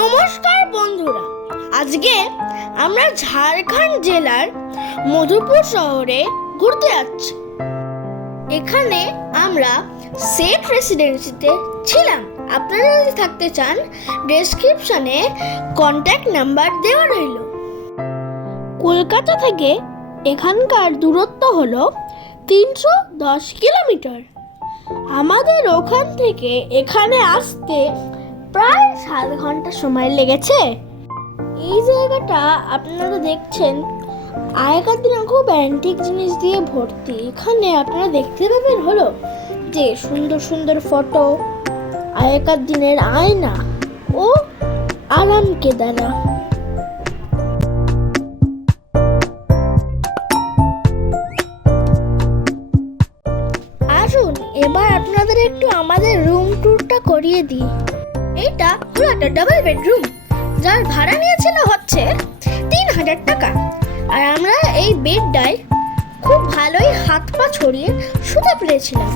নমস্কার বন্ধুরা, আজকে আমরা ঝাড়খণ্ড জেলার মধুপুর শহরে ঘুরতে যাচ্ছি। এখানে আমরা সেট রেসিডেন্সিতে ছিলাম। আপনারা যদি থাকতে চান, ডেসক্রিপশনে কন্ট্যাক্ট নাম্বার দেওয়া রইল। কলকাতা থেকে এখানকার দূরত্ব হলো 310 কিলোমিটার। আমাদের ওখান থেকে এখানে আসতে প্রায় 7 ঘন্টা সময় লেগেছে। এই জায়গাটা আপনারা দেখছেন, আগেকার দিনে খুব অ্যান্টিক জিনিস দিয়ে ভর্তি। এখানে আপনারা দেখতে পাবেন হলো যে সুন্দর সুন্দর ফটো, আগেকার দিনের আয়না ও আরাম কেদারা। আসুন এবার আপনাদের একটু আমাদের রুম ট্যুরটা করিয়ে দিই। এইটা হলো একটা ডাবল বেডরুম, যার ভাড়া নিয়েছিল হচ্ছে 3000 টাকা। আর আমরা এই বেডটায় খুব ভালোই হাত পা ছড়িয়ে শুতে পেরেছিলাম।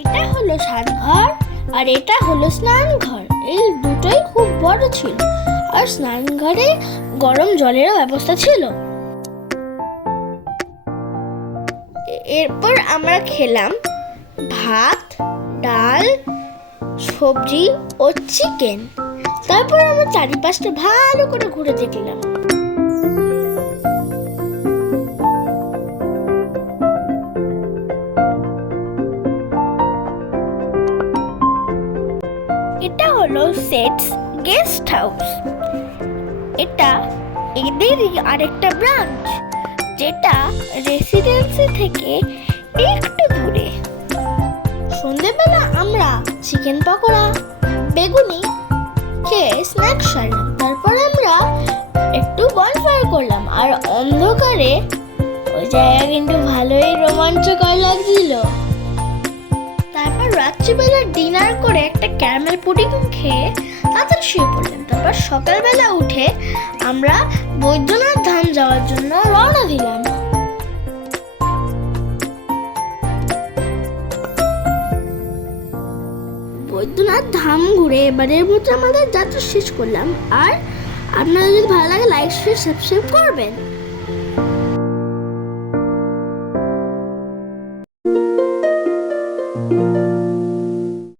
এটা হলো স্নানঘর আর এটা হলো স্নানঘর। এই দুটোই খুব বড় ছিল, আর স্নানঘরে গরম জলেরও ব্যবস্থা ছিল। এরপর আমরা খেলাম ভাত, ডাল, সবজি ও চিকেন। তারপর আমরা চারিপাশটা ভালো করে ঘুরে দেখলাম। এটা হলো সেটস গেস্ট হাউস। এটা এদেরই আরেকটা ব্রাঞ্চ, যেটা রেসিডেন্সি থেকে একটু দূরে। সন্ধ্যেবেলা আমরা চিকেন পকোড়া, বেগুনি খেয়ে স্ন্যাক্স সারলাম। তারপর আমরা একটু বনফায়ার করলাম, আর অন্ধকারে ওই জায়গা কিন্তু ভালোই রোমাঞ্চকর লাগছিল। তারপর রাত্রিবেলা ডিনার করে একটা ক্যারামেল পুডিং খেয়ে তাড়াতাড়ি শুয়ে পড়লাম। তারপর সকালবেলা উঠে আমরা বৈদ্যনাথ ধাম যাওয়ার জন্য রওনা দিলাম। বৈদ্যনাথ ধাম ঘুরে এবারের মতো আমাদের যাত্রা শেষ করলাম। আর আপনাদের যদি ভালো লাগে, লাইক, শেয়ার, সাবস্ক্রাইব করবেন।